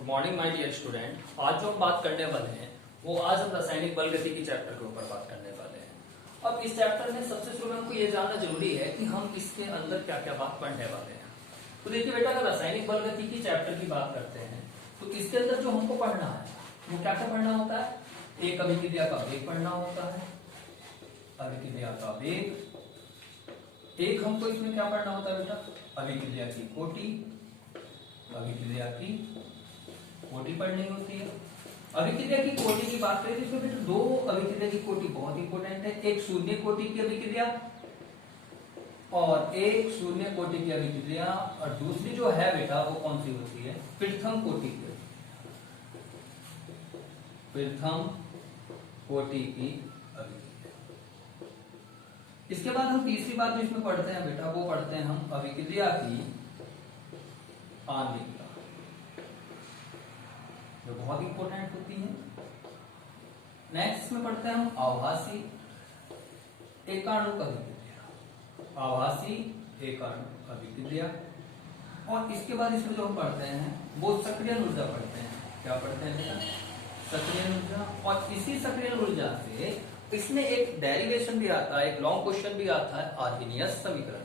Good morning my dear student. आज जो हम बात करने वाले हैं वो आज हम रासायनिक बल गति की चैप्टर के ऊपर बात करने वाले हैं। अब इस चैप्टर में सबसे शुरू में हमको ये जानना जरूरी है कि हम इसके अंदर क्या क्या बात पढ़ने वाले हैं। तो देखिए बेटा, अगर रासायनिक बल गति की चैप्टर की बात करते हैं तो इसके अंदर जो हमको पढ़ना है वो क्या क्या पढ़ना होता है। एक अभिक्रिया का वेग पढ़ना होता है, अभिक्रिया का वेग। एक हमको इसमें क्या पढ़ना होता है बेटा, अभिक्रिया की कोटि, अभिक्रिया की कोटि पढ़नी होती है। अभिक्रिया की कोटि की बात करें तो इसमें बेटा दो अभिक्रिया की कोटि बहुत इंपॉर्टेंट है। एक शून्य कोटि की अभिक्रिया और एक शून्य कोटि की अभिक्रिया, और दूसरी जो है बेटा वो कौन सी होती है, प्रथम कोटि की, प्रथम कोटि की अभिक्रिया। इसके बाद हम तीसरी बात जो इसमें पढ़ते हैं बेटा वो पढ़ते हैं हम अभिक्रिया की आणविकता, जो बहुत इंपॉर्टेंट होती है। नेक्स्ट में पढ़ते हैं हम आभासी एकाणुक अभिक्रिया, आभासी एकाणुक अभिक्रिया। और इसके बाद इसमें जो हम पढ़ते हैं वो सक्रिय ऊर्जा पढ़ते हैं। क्या पढ़ते हैं बेटा, सक्रिय ऊर्जा। और इसी सक्रिय ऊर्जा से इसमें एक डेरिवेशन भी आता है, एक लॉन्ग क्वेश्चन भी आता है, आर्हेनियस समीकरण।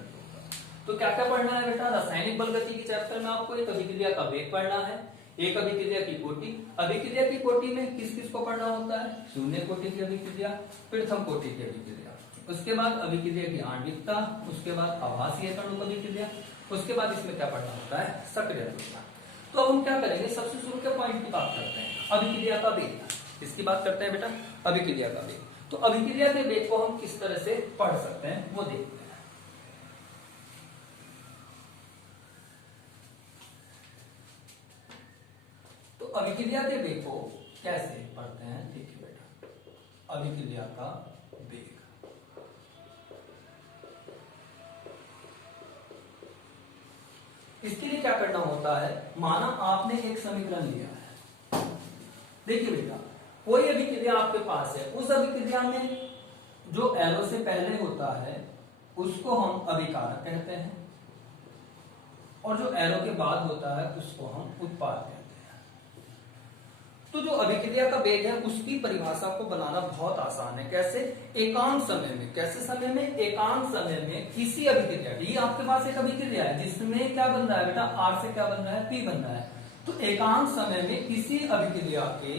तो क्या क्या पढ़ना है बेटा, रासायनिक बल गति की चैप्टर में आपको एक अभिक्रिया का वेग पढ़ना है, एक अभिक्रिया की कोटि। अभिक्रिया की कोटि में किस किस को पढ़ना होता है, शून्य कोटि की अभिक्रिया, प्रथम कोटि की अभिक्रिया। उसके बाद अभिक्रिया की आणविकता, उसके बाद आभासी एकाणुक अभिक्रिया, उसके बाद इसमें क्या पढ़ना होता है, सक्रिय ऊर्जा। तो अब हम क्या करेंगे, सबसे शुरू के पॉइंट की बात करते हैं, अभिक्रिया का वेग। इसकी बात करते हैं बेटा, अभिक्रिया का वेग। तो अभिक्रिया के वेग को हम किस तरह से पढ़ सकते हैं वो देखते हैं। तो अभिक्रिया के वेग को कैसे पढ़ते हैं, देखिए बेटा, अभिक्रिया का वेग। इसके लिए क्या करना होता है, माना आपने एक समीकरण लिया है। देखिए बेटा, कोई अभिक्रिया आपके पास है, उस अभिक्रिया में जो एरो से पहले होता है उसको हम अभिकारक कहते हैं, और जो एरो के बाद होता है उसको हम उत्पाद कहते हैं। तो जो अभिक्रिया का वेग है उसकी परिभाषा को बनाना बहुत आसान है। कैसे, एकांक समय में। कैसे समय में, एकांक समय में किसी अभिक्रिया, ये आपके पास एक अभिक्रिया है जिसमें क्या बन रहा है बेटा, आर से क्या बन रहा है, पी बन रहा है। तो एकांक समय में किसी अभिक्रिया के,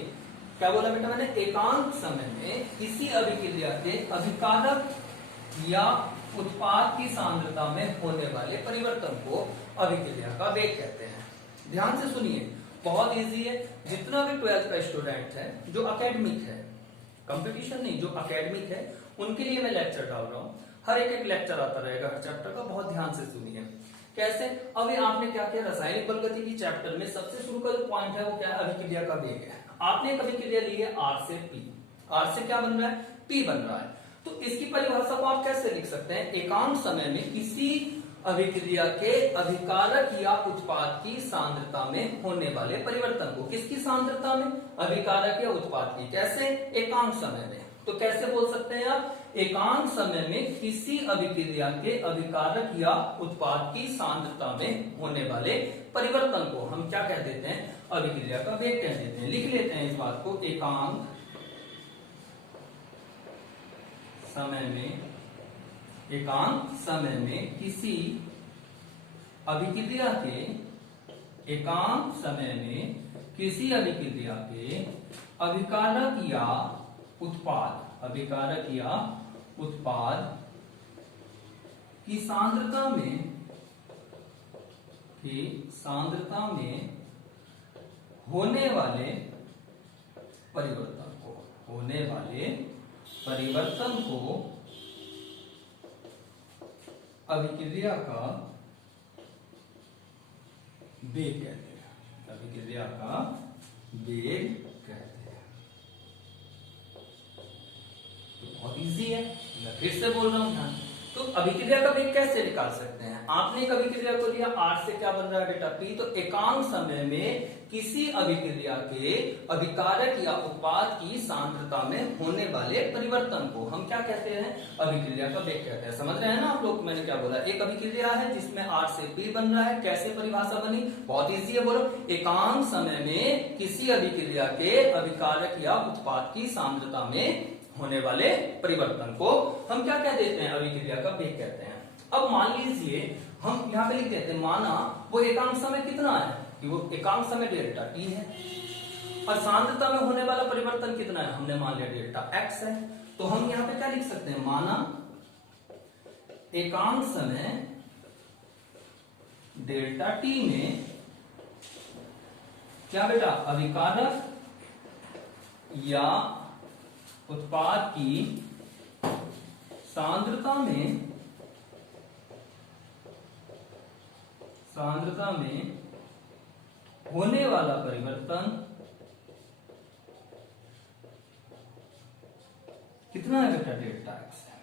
क्या बोला बेटा मैंने, एकांक समय में किसी अभिक्रिया के अभिकारक या उत्पाद की सांद्रता में होने वाले परिवर्तन को अभिक्रिया का वेग कहते हैं। ध्यान से सुनिए, बहुत इजी है। जितना भी 12th का स्टूडेंट है जो अकेडमिक है, कंपटीशन नहीं, जो अकेडमिक है उनके लिए मैं लेक्चर डाल रहा हूं। हर एक लेक्चर आता रहेगा हर चैप्टर का, बहुत ध्यान से सुनिए। कैसे, अभी आपने क्या किया, रासायनिक बल गति की चैप्टर में सबसे शुरू का जो पॉइंट है वो क्या है, अभिक्रिया का वेग है। आपने एक अभिक्रिया ली है आर से पी, आर से क्या बन रहा है, पी बन रहा है। तो इसकी परिभाषा को आप कैसे लिख सकते हैं, एकांक समय में किसी अभिक्रिया के अभिकारक या उत्पाद की सांद्रता में होने वाले परिवर्तन को, किसकी सांद्रता में, अभिकारक या उत्पाद की। कैसे, एकांक समय में। तो कैसे बोल सकते हैं आप, एकांक समय में किसी अभिक्रिया के अभिकारक या उत्पाद की सांद्रता में होने वाले परिवर्तन को हम क्या कह देते हैं, अभिक्रिया का वेग कह देते हैं। लिख लेते हैं इस बात को, एकांक समय में, एकांक समय में किसी अभिक्रिया के, एकांक समय में किसी अभिक्रिया के अभिकारक या उत्पाद, अभिकारक या उत्पाद की सांद्रता में, की सांद्रता में होने वाले परिवर्तन को, होने वाले परिवर्तन को अभिक्रिया का वेग कहते हैं, अभिक्रिया का वेग कहते हैं। तो बहुत इजी है, मैं फिर से बोल रहा हूं ध्यान। तो अभिक्रिया का वेग कैसे निकाल सकते हैं? आपने एक अभिक्रिया को लिया, R से क्या बन रहा है बेटा P, तो एकांक समय में किसी अभिक्रिया के अभिकारक या उत्पाद की सांद्रता में होने वाले परिवर्तन को हम क्या कहते हैं? अभिक्रिया का वेग कहते हैं। समझ रहे हैं ना आप लोग? मैंने क्या बोला, एक अभिक्रिया है जिसमें R से P बन रहा है, कैसे परिभाषा बनी? बहुत इजी है, बोलो। एकांक समय में किसी अभिक्रिया के अभिकारक या उत्पाद की सांद्रता में होने वाले परिवर्तन को हम क्या कह देते हैं? अभिक्रिया का वेग कहते हैं। अब मान लीजिए हम यहाँ पे लिख देते हैं, माना वो एकांक समय कितना है कि वो एकांक समय डेल्टा टी है और सांद्रता में होने वाला परिवर्तन कितना है? हमने मान लिया डेल्टा एक्स है। तो हम यहाँ पे क्या लिख सकते हैं? माना एकांक समय डेल्टा टी में क्या बेटा? अभिकारक या उत्पाद की सांद्रता में होने वाला परिवर्तन कितना है बेटा? डेल्टा एक्स है।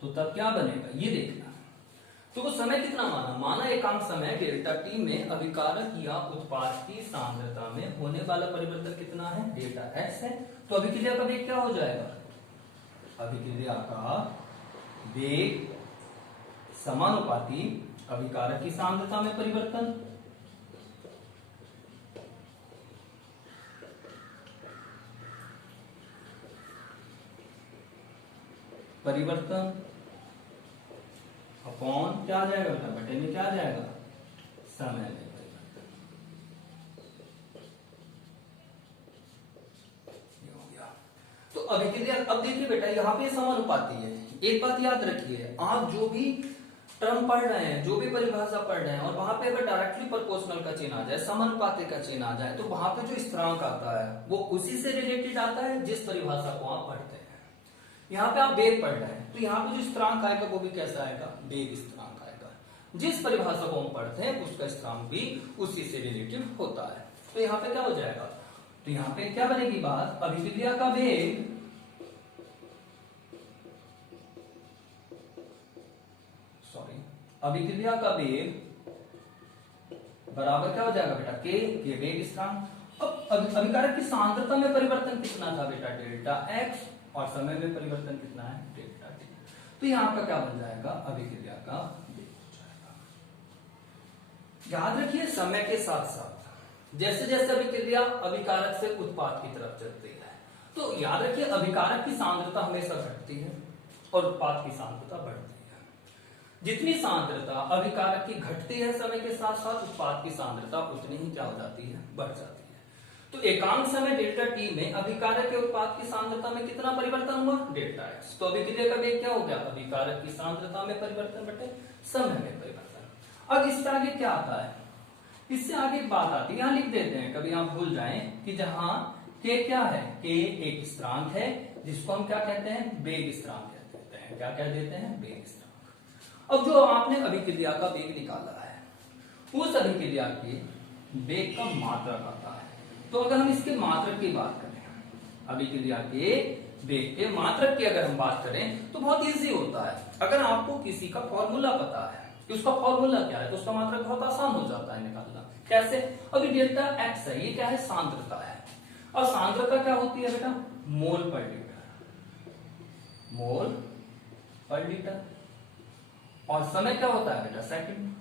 तो तब क्या बनेगा ये देखना। तो वो समय कितना माना? माना एकांक समय डेल्टा टी में अभिकारक या उत्पाद की सांद्रता में होने वाला परिवर्तन कितना है? डेल्टा एक्स है। तो अभिक्रिया का वेग क्या हो जाएगा? अभिक्रिया का वेग समानुपाती अभिकारक की सांद्रता में परिवर्तन अपॉन क्या आ जाएगा बेटा? बटे में क्या आ जाएगा? समय में परिवर्तन। ये हो गया। तो अभिक्रिया, अब देखिए बेटा यहाँ पे समानुपाती है। एक बात याद रखिए, आप जो भी टर्म पढ़ रहे हैं, जो भी परिभाषा पढ़ रहे हैं, और वहां पे अगर डायरेक्टली प्रोपोर्शनल का चिन्ह आ जाए, समानुपाती का चिन्ह आ जाए, तो वहां पे जो स्थिरांक आता है वो उसी से रिलेटेड आता है जिस परिभाषा को आप पढ़ते हैं। यहाँ पे आप वेग पढ़ रहे हैं, तो यहाँ पे जो स्थिरांक आएगा वो भी कैसा आएगा? वेग स्थिरांक आएगा। जिस परिभाषा को हम पढ़ते हैं उसका स्थिरांक भी उसी से रिलेटेड होता है। तो यहाँ पे क्या हो जाएगा? तो यहाँ पे क्या बनेगी बात? अभिक्रिया का वेग अभिक्रिया का वेग बराबर क्या हो जाएगा बेटा? के वेग स्थिरांक। अब अभिकारक की सांद्रता में परिवर्तन कितना था बेटा? Delta x. और समय में परिवर्तन कितना है? Delta T. तो यहाँ का क्या बन जाएगा? अभिक्रिया का वेग हो जाएगा। याद रखिए, समय के साथ साथ जैसे जैसे अभिक्रिया अभिकारक से उत्पाद की तरफ चलती है, तो याद रखिए अभिकारक की सांद्रता हमेशा घटती है और उत्पाद की सांद्रता बढ़ती है। जितनी सांद्रता अभिकारक की घटती है समय के साथ साथ, उत्पाद की सांद्रता उतनी ही क्या हो जाती है? बढ़ जाती है। तो एकांक समय डेल्टा टी में अभिकारक के उत्पाद की सांद्रता में कितना परिवर्तन हुआ? Delta x. तो अभिक्रिया का वेग क्या हो गया? अभिकारक की सांद्रता में परिवर्तन बटे समय में परिवर्तन। अब इससे आगे क्या आता है? इससे आगे एक बात आती है, यहां लिख देते हैं, कभी आप भूल जाएं, कि जहां के क्या है? के एक स्थिरांक है जिसको हम क्या कहते हैं? वेग स्थिरांक कहते हैं। क्या कह देते हैं? वेग स्थिरांक। अब जो आपने अभिक्रिया का वेग निकाला है, उस अभिक्रिया के वेग का मात्रक आता है। तो अगर हम इसके मात्रक की बात करें, अभिक्रिया के वेग के मात्रक की अगर हम बात करें, तो बहुत इजी होता है। अगर आपको किसी का फॉर्मूला पता है कि उसका फॉर्मूला क्या है, तो उसका मात्रक बहुत आसान हो जाता है निकालना। कैसे? अभी डेल्टा एक्स है, ये क्या है? सांद्रता है। और सांद्रता क्या होती है बेटा? मोल पर लीटर। मोल पर लीटर। और समय क्या होता है बेटा? सेकंड।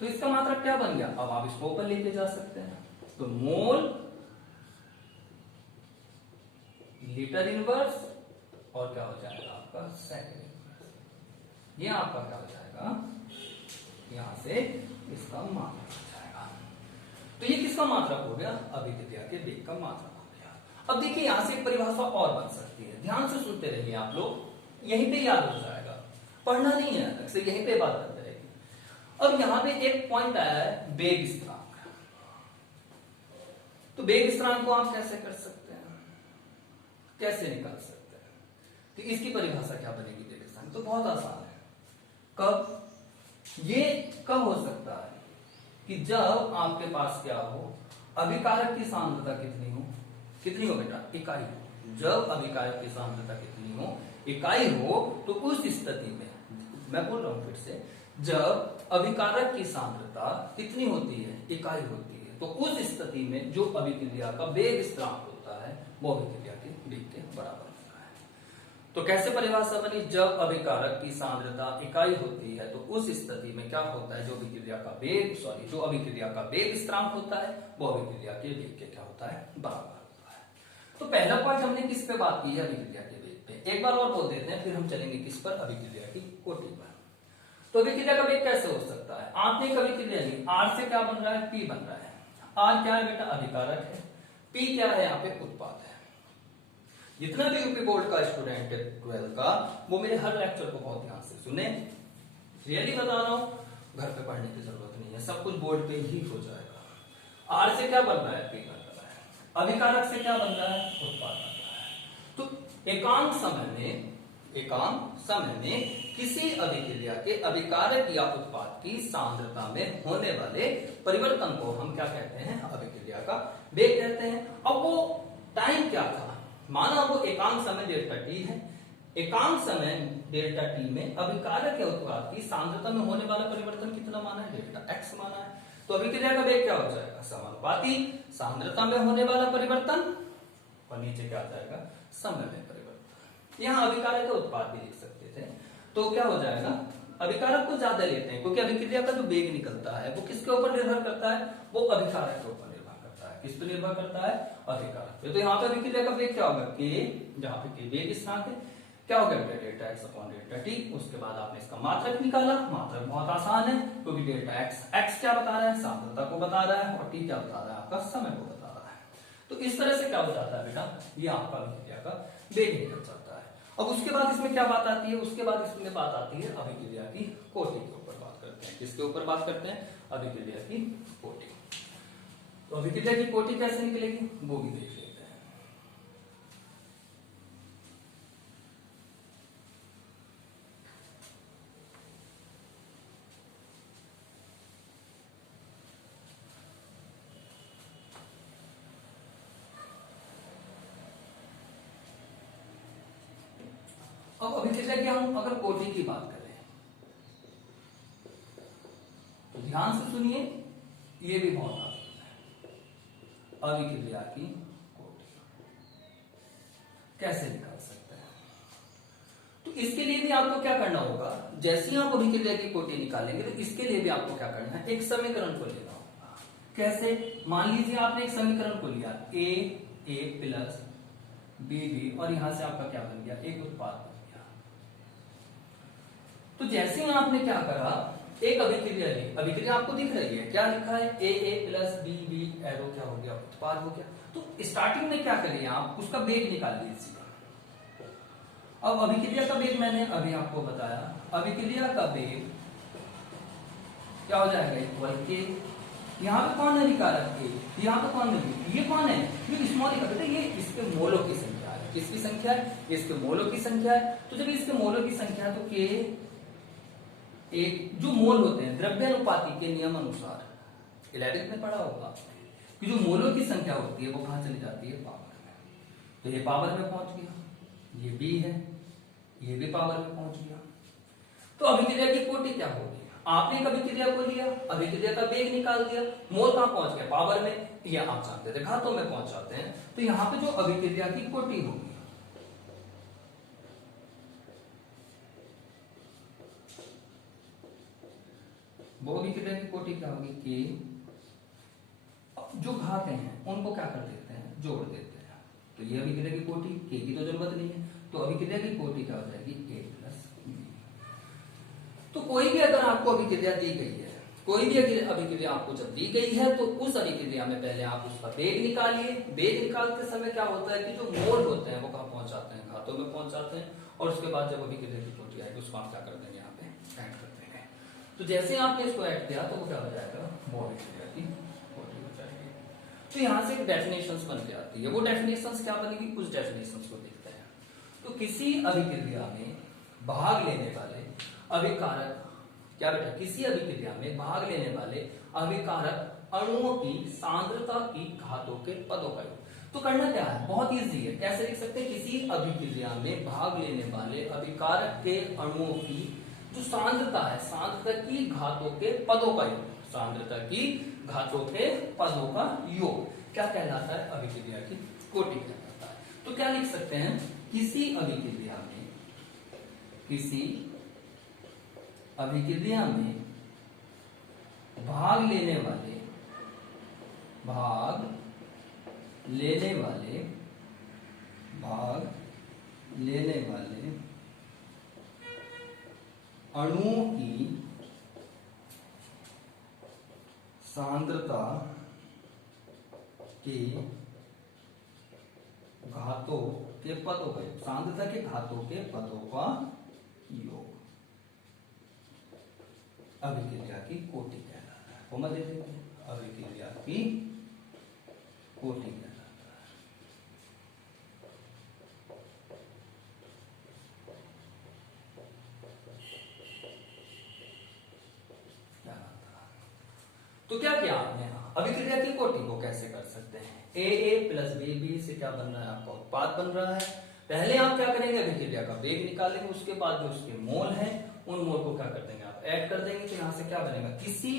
तो इसका मात्रक क्या बन गया? अब आप इसको ऊपर लेके जा सकते हैं। तो मोल लीटर इनवर्स और क्या हो जाएगा आपका? Second inverse. ये आपका क्या हो जाएगा? यहां से इसका मात्रक हो जाएगा। तो ये किसका मात्रक हो गया? अभिक्रिया के वेग का मात्रक हो गया। अब देखिए यहां से एक परिभाषा और बन सकती है, ध्यान से सुनते रहिए आप लोग, यहीं पे याद हो जाएगा, पढ़ना नहीं है, अक्सर यहीं पे बात करते रहेगी। अब यहां पे एक पॉइंट आया है वेग स्थिरांक। तो वेग स्थिरांक को आप कैसे कर सकते हैं? कैसे निकाल सकते हैं? तो इसकी परिभाषा क्या बनेगी वेग स्थिरांक? तो बहुत आसान है। कब? ये कब हो सकता है कि जब आपके पास क्या हो? अभिकारक की सांद्रता कितनी हो? कितनी हो बेटा? इकाई हो। जब अभिकारक की सांद्रता कितनी हो? इकाई हो तो उस स्थिति में, मैं बोल रहा हूं फिर से, जब अभिकारक की सांद्रता कितनी होती है, इकाई होती है, तो उस स्थिति में जो अभिक्रिया का वेग स्थिरांक होता है वो अभिक्रिया के वेग के बराबर होता है। तो कैसे परिभाषा बनी, जब अभिकारक की सांद्रता इकाई होती है तो उस स्थिति में क्या होता है, जो अभिक्रिया का वेग स्थिरांक होता है वो अभिक्रिया के वेग के क्या होता है, बराबर होता है। तो पहला पॉइंट हमने किस पे बात की है, अभिक्रिया के वेग पे। एक बार और बोल देते हैं, फिर हम चलेंगे किस पर, अभिक्रिया की कोटि पर। तो अभिक्रिया का वेग कैसे हो सकता है, आपने एक अभिक्रिया ली, आर से क्या बन रहा है, पी बन रहा है। आर क्या है बेटा, अभिकारक है, पी क्या है, यहाँ पे उत्पाद है। जितना भी यूपी बोर्ड का स्टूडेंट है 12 का, वो मेरे हर लेक्चर को बहुत ध्यान से सुने, रियली बता रहा हूं, घर पे पढ़ने की जरूरत नहीं है, सब कुछ बोर्ड पे ही हो जाएगा। आर से क्या बन रहा है, पी बन रहा है, अभिकारक से क्या बन रहा है, उत्पाद बन रहा है। तो एकांक समय में किसी अभिक्रिया के अभिकारक या उत्पाद की सांद्रता में होने वाले परिवर्तन को हम क्या कहते हैं, अभिक्रिया का वेग कहते हैं। अब वो टाइम क्या था, माना वो एकांक समय डेल्टा टी है, एकांक समय डेल्टा टी में अभिकारक या उत्पाद की सांद्रता में होने वाला परिवर्तन कितना माना है, डेल्टा एक्स माना है। तो अभिक्रिया का वेग क्या हो जाएगा, समानुपाती सांद्रता में होने वाला परिवर्तन, और नीचे क्या आ जाएगा, समय में परिवर्तन। यहाँ अभिकारक का उत्पाद भी लिख सकते थे, तो क्या हो जाएगा, अभिकारक को ज्यादा लेते हैं क्योंकि अभिक्रिया का जो वेग निकलता है वो किसके ऊपर निर्भर करता है, वो अभिकारक के ऊपर निर्भर करता है। किस पे निर्भर करता है, अभिकारक पे। तो यहाँ पे अभिक्रिया का वेग क्या होगा, के, जहाँ पे वेग स्थिरांक है, क्या हो गया, delta x upon delta T. उसके बाद आपने इसका मात्रक निकाला, मात्रक बहुत आसान है क्योंकि डेल्टा एक्स क्या बता रहा है, सांद्रता को बता रहा है, और टी क्या बता रहा है, आपका समय को बता रहा है। तो इस तरह से क्या हो जाता है बेटा, ये आपका अभिक्रिया का वेग निकल जाता है। अब उसके बाद इसमें क्या बात आती है, उसके बाद इसमें बात आती है अभिक्रिया की कोटि के ऊपर बात करते हैं। किसके ऊपर बात करते हैं, अभिक्रिया की कोटि। तो अभिक्रिया की कोटि कैसे निकलेगी वो भी देख लेते हैं। अब अभिक्रिया की हम अगर कोटि की बात करें तो ध्यान से सुनिए, ये भी बहुत आसान है। अभिक्रिया की कोटि कैसे निकाल सकते हैं, तो इसके लिए भी आपको क्या करना होगा, जैसे ही आप अभिक्रिया की कोटि निकालेंगे तो इसके लिए भी आपको क्या करना है, एक समीकरण को लेना होगा। कैसे, मान लीजिए आपने एक समीकरण को लिया, ए प्लस बी और यहां से आपका क्या बन गया, एक उत्पाद बन गया। तो जैसे ही आपने क्या करा, एक अभिक्रिया ली, अभिक्रिया आपको दिख रही है, क्या लिखा है, ए प्लस बी एरो क्या हो गया, उत्पाद हो गया। तो स्टार्टिंग में क्या करिए, आप उसका वेग निकाल लीजिए। अब अभिक्रिया का वेग मैंने अभी आपको बताया, अभिक्रिया का वेग क्या हो जाएगा, इक्वल के, यहाँ पे कौन है अभिकारक, ए, यहाँ पे कौन है, ये कौन है, ये स्मॉल है, ये इसके मोलों की संख्या है। किसकी संख्या है, इसके मोलों की संख्या है। तो जब इसके मोलों की संख्या, तो के एक जो मोल होते हैं द्रव्यानुपाती के नियम अनुसार, इलेक्ट्रिक में पढ़ा होगा कि जो मोलों की संख्या होती है वो कहां चली जाती है, पावर में। तो ये पावर में पहुंच गया, ये बी है, ये भी पावर में पहुंच गया। तो अभिक्रिया की कोटि क्या होगी, आपने एक अभिक्रिया को लिया, अभिक्रिया का वेग निकाल दिया, मोल कहां पहुंच गया, पावर में, या आप जानते थे घातों में पहुंच जाते हैं। तो यहां पे जो अभिक्रिया की कोटि होगी, वो अभिक्रिया की कोटि क्या होगी, के जो घाते हैं उनको क्या कर देते हैं, जोड़ देते हैं। तो ये अभिक्रिया की कोटि, के की तो जरूरत नहीं है, तो अभिक्रिया की कोटि क्या हो जाएगी, ए प्लस बी। तो कोई भी अगर आपको अभिक्रिया दी गई है, कोई भी अभिक्रिया आपको जब दी गई है, तो उस अभिक्रिया में पहले आप उसका वेग निकालिए। वेग निकालते समय क्या होता है कि जो मोल होते हैं वो कहां पहुंच जाते हैं, घातों में पहुंच जाते हैं। और उसके बाद जब अभिक्रिया की कोटि आएगी उसको आप क्या कर देंगे, यहाँ पे ऐड कर देंगे। तो जैसे आपने इसको ऐड किया तो वो क्या हो जाएगा, वो अभिक्रिया की कोटि हो जाएगी। तो यहाँ से एक डेफिनेशंस बन के आती है, वो डेफिनेशंस क्या बनेगी, कुछ डेफिनेशंस को देखते हैं। तो किसी अभिक्रिया में भाग लेने वाले अभिकारक, क्या बेटा, किसी अभिक्रिया में भाग लेने वाले अभिकारक अणुओं की सांद्रता की घातों के पदों का योग। तो करना क्या है, बहुत इजी है। कैसे लिख सकते हैं, किसी अभिक्रिया में भाग लेने वाले अभिकारक के अणुओं की जो सांद्रता है, सांद्रता की घातों के पदों का योग, सांद्रता की घातों के पदों का योग क्या कहलाता है, अभिक्रिया की कोटि कहलाता है। तो क्या लिख सकते हैं, किसी अभिक्रिया में, किसी अभिक्रिया में भाग लेने वाले अणुओं की सांद्रता के घातों के पदों का योग, सांद्रता के घातों के पदों का योग अभिक्रिया की कोटि कहलाता है। को मत देते हैं, अभिक्रिया की कोटि कहलाता है। तो क्या किया आपने, अभिक्रिया की कोटि को कैसे कर सकते हैं, ए प्लस बी से क्या बन रहा है, आपका उत्पाद बन रहा है। पहले आप क्या करेंगे, अभिक्रिया का वेग निकालेंगे, उसके बाद जो उसके मोल हैं उन मोल को क्या कर देंगे, आप ऐड कर देंगे। तो यहां से क्या बनेगा, किसी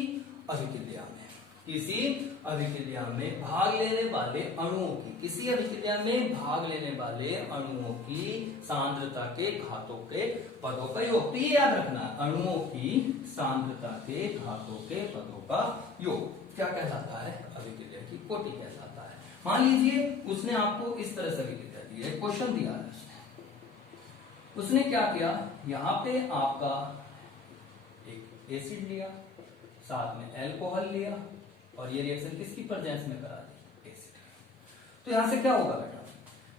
अभिक्रिया में भाग लेने वाले अणुओं की, किसी अभिक्रिया में भाग लेने वाले अणुओं की सांद्रता के घातों के पदों का योग। तो ये याद रखना, अणुओं की सांद्रता के घातों के पदों का योग क्या कहलाता है, अभिक्रिया की कोटि कहलाता है। मान लीजिए उसने आपको इस तरह से अभिक्रिया दी है, क्वेश्चन दिया है उसने क्या किया, यहां पे आपका एक एसिड लिया, साथ में अल्कोहल लिया, और ये रिएक्शन किसकी प्रेजेंस में करा दी, एसिड। तो यहां से क्या होगा बेटा,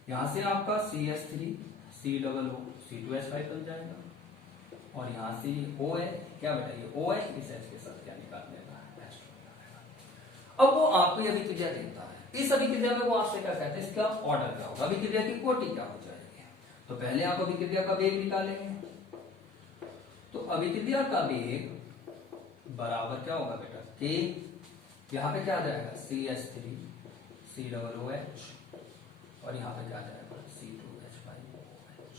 यहां से आपका CH3 C+O C2H5 बन जाएगा, और यहां से O है क्या बेटा, ये O है, इस H के साथ क्या निकाल देगा, H। अब वो आपको ये अभिक्रिया देता है, इस अभिक्रिया में वो आपसे क्या कहते हैं, इसका ऑर्डर क्या होगा, अभिक्रिया की कोटि क्या हो जाएगी। तो पहले आप अभिक्रिया का वेग निकालेंगे, तो अभिक्रिया का वेग बराबर क्या होगा बेटा, K, यहाँ पे क्या आ जाएगा CH3 C+OH, और यहाँ पे क्या आ जाएगा C2H5OH।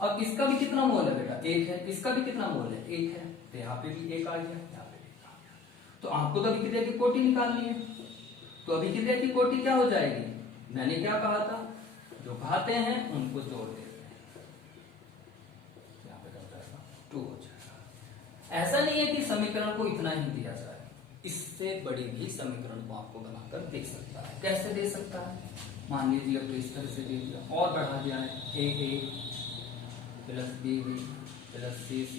अब इसका भी कितना मोल है बेटा, 1 है, इसका भी कितना मोल है, 1 है, तो यहाँ पे भी 1 आ गया, यहाँ पे भी 1 आ गया। तो आपको तो अभिक्रिया की कोटि निकालनी है, तो अभिक्रिया की कोटि क्या हो जाएगी, मैंने क्या कहा था, जो घाते हैं उनको जोड़ देते हैं, यहाँ पे क्या हो जाएगा 2 हो जाएगा। ऐसा नहीं है कि समीकरण को इतना ही दिया जाए, इससे बड़ी भी समीकरण को आपको बनाकर दे सकता है। कैसे दे सकता है, मान लीजिए अब इस तरह से दे दिया और बढ़ा दिया है, AA plus BB plus CC,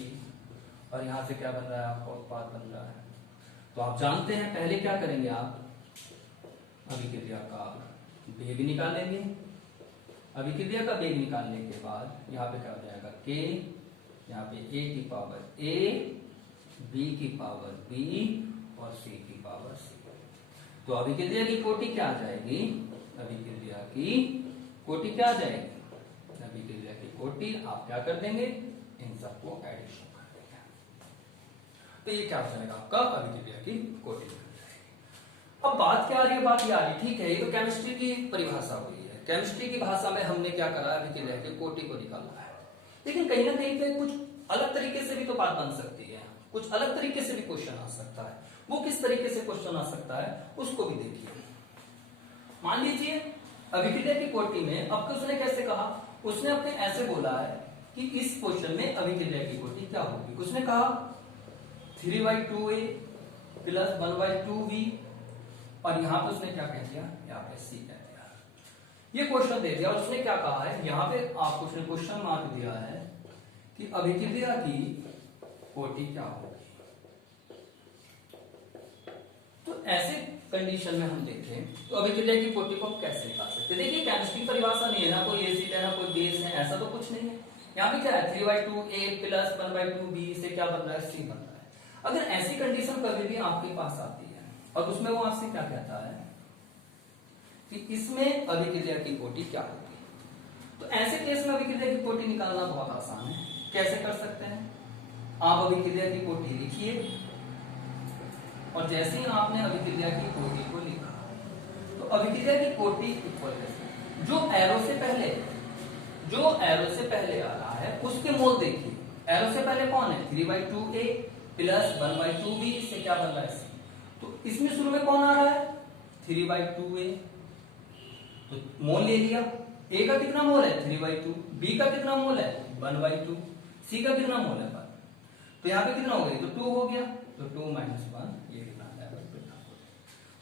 और यहां से क्या बन रहा है, आपका उत्पाद बन रहा है। तो आप जानते हैं पहले क्या करेंगे, आप अभिक्रिया का वेग निकालेंगे, अभिक्रिया का वेग निकालने के बाद यहाँ पे क्या हो जाएगा, K, यहाँ पे A की पावर A, B की पावर B, और C की पावर C। तो अभिक्रिया की कोटि क्या आ जाएगी, अभिक्रिया की कोटि क्या आ जाएगी, अभिक्रिया की कोटि आप क्या कर देंगे, इन सबको एडिशन कर देंगे। तो ये क्या हो जाएगा, आपका अभिक्रिया की कोटि। अब बात क्या आ रही है, बात ये आ रही, ठीक है, ये तो केमिस्ट्री की परिभाषा हुई है, केमिस्ट्री की भाषा में हमने क्या करा, अभिक्रिया की कोटि को निकाला है। लेकिन कहीं ना कहीं पे कुछ अलग तरीके से भी तो बात बन सकती है, कुछ अलग तरीके से भी क्वेश्चन आ सकता है। वो किस तरीके से क्वेश्चन आ सकता है उसको भी देखिए। मान लीजिए अभिक्रिया की कोटि में अब तो उसने कैसे कहा, उसने अपने ऐसे बोला है कि इस क्वेश्चन में अभिक्रिया की कोटि क्या होगी। उसने कहा 3/2A प्लस 1/2B, और यहां पे उसने क्या कह दिया, यहाँ पे C कह दिया। ये क्वेश्चन दे दिया, और उसने क्या कहा है, यहाँ पे आपको उसने क्वेश्चन मार्क दिया है कि अभिक्रिया की कोटि क्या होगी। तो ऐसे कंडीशन में हम देखें तो अभिक्रिया की कोटि को हम कैसे निकाल सकते हैं। देखिए केमिस्ट्री परिभाषा नहीं है, ना कोई एसिड है ना कोई बेस है, ऐसा तो कुछ नहीं है। यहाँ पे क्या है, 3/2A प्लस 1/2B से क्या बन रहा है, C बन रहा है। अगर ऐसी कंडीशन कभी भी आपके पास आती है और उसमें वो आपसे क्या कहता है कि इसमें अभिक्रिया की कोटि क्या होगी, तो ऐसे केस में अभिक्रिया की कोटि निकालना बहुत आसान है। कैसे कर सकते हैं, आप अभिक्रिया की कोटि लिखिए, और जैसे ही आपने अभिक्रिया की कोटि को लिखा तो अभिक्रिया की कोटि इक्वल है जो एरो से पहले आ रहा है उसके मोल देखिए। एरो से पहले कौन है 3/2a प्लस 1/2b, इससे क्या बन रहा है c। तो इसमें शुरू में कौन आ रहा है 3/2a, तो मोल ले लिया। a का कितना मोल है 3/2, b का कितना मोल है 1/2, c का कितना मोल है 1। तो यहाँ पे कितना हो गया, तो 2 हो गया, तो 2 - 1 ये कितना है।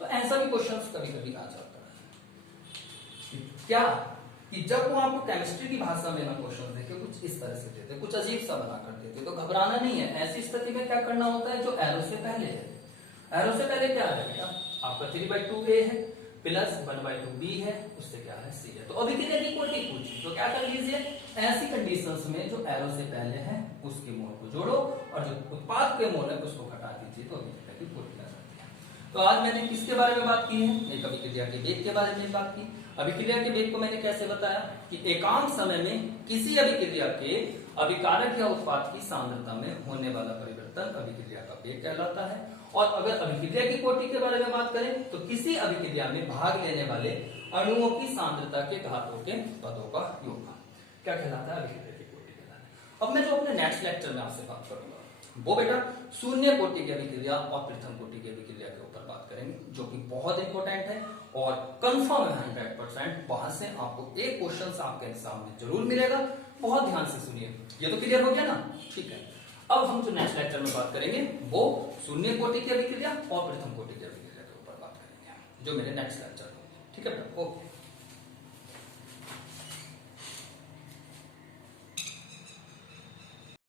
तो ऐसा भी क्वेश्चंस कभी कभी आ जाता है क्या कि जब वो आपको केमिस्ट्री की भाषा में ना क्वेश्चन देखे कुछ इस तरह से देते, कुछ अजीब सा बना कर देते, तो घबराना नहीं है। ऐसी स्थिति में क्या करना होता है, जो एरो से पहले है, एरो से पहले क्या है बेटा आपका 3/2a है प्लस 1/2b है, उससे क्या है c है। तो अभिक्रिया की कोटि पूछी तो क्या कर लीजिए, ऐसी कंडीशंस में जो एरो से पहले है उसके मोल को जोड़ो और जो उत्पाद के मोल है उसको घटा दीजिए, तो अभिक्रिया की कोटि आ जाती है। तो आज मैंने किसके बारे में बात की है, एक अभिक्रिया के वेग के बारे में बात की। अभिक्रिया के वेग को मैंने कैसे बताया कि एकांक समय में किसी अभिक्रिया के अभिकारक या उत्पाद की सांद्रता में होने वाला परिवर्तन अभिक्रिया का वेग कहलाता है। और अगर अभिक्रिया की कोटि के बारे में बात करें तो किसी अभिक्रिया में भाग लेने वाले अणुओं की सांद्रता के घातों के पदों का योग क्या कहलाता है, अभिक्रिया की कोटि कहलाता है। अब मैं जो अपने नेक्स्ट लेक्चर में आपसे बात करूंगा वो बेटा शून्य कोटि की अभिक्रिया और प्रथम कोटि की अभिक्रिया के ऊपर बात करेंगे, जो कि बहुत इंपॉर्टेंट है और कंफर्म है 100%। वहां से आपको एक क्वेश्चन आपके एग्जाम में जरूर मिलेगा, बहुत ध्यान से सुनिए। ये तो क्लियर हो गया ना, ठीक है। अब हम जो नेक्स्ट लेक्चर में बात करेंगे वो शून्य कोटि की अभिक्रिया और प्रथम कोटि की अभिक्रिया के ऊपर बात करेंगे, जो मेरे नेक्स्ट लेक्चर में, ठीक है। ओके।